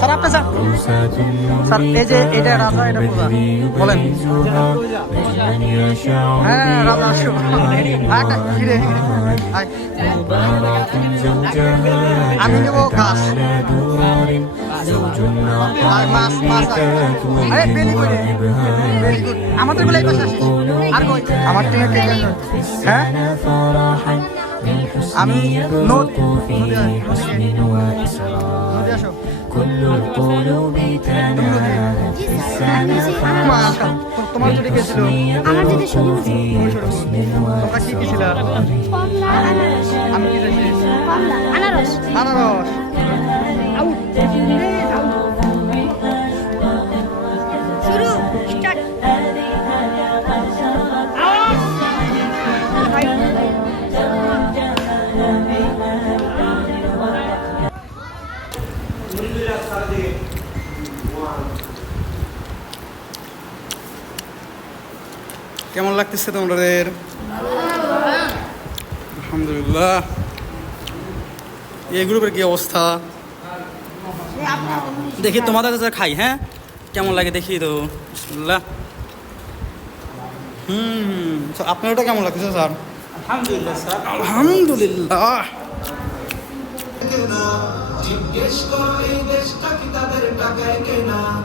sir আপনি sir sir এই যে এটা রাজা এটা পূজা বলেন হ্যাঁ রাজা আসো আটা ফিরে আমি নেব গাছ আর মাছ মাছ আরে বেলি করে ভেরি গুড আমাদের গুলো এই পাশে আসিস আর কই আমার টিমে কে হ্যাঁ আমি নদী আসো তোমার চুরি কে ছিল আমার যদি শুরু তোমরা কি কি ছিল আমি কি দেখছি আনারস আনারস শুরু স্টার্ট কেমন লাগতেছে তোমাদের আলহামদুলিল্লাহ এই গ্রুপের কি অবস্থা দেখি তোমাদের কাছে খাই হ্যাঁ কেমন লাগে দেখি তো বিসমিল্লাহ আপনার ওটা কেমন লাগতেছে স্যার আলহামদুলিল্লাহ স্যার আলহামদুলিল্লাহ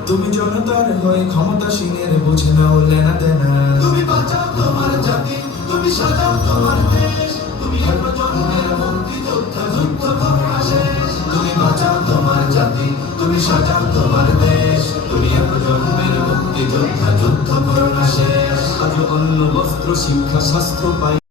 তুমি জনতার হয়ে ক্ষমতাসীনের বুঝে নাও লেনা দেনা তুমি বাঁচাও তোমার জাতি তুমি সাজাও তোমার দেশ তুমি প্রজন্মের মুক্তিযোদ্ধা যুদ্ধ করো শেষ তুমি বাঁচাও তোমার জাতি তুমি সাজাও তোমার দেশ তুমি প্রজন্মের মুক্তিযোদ্ধা যুদ্ধ করো শেষ আজ অন্ন বস্ত্র শিক্ষা শাস্ত্র পাই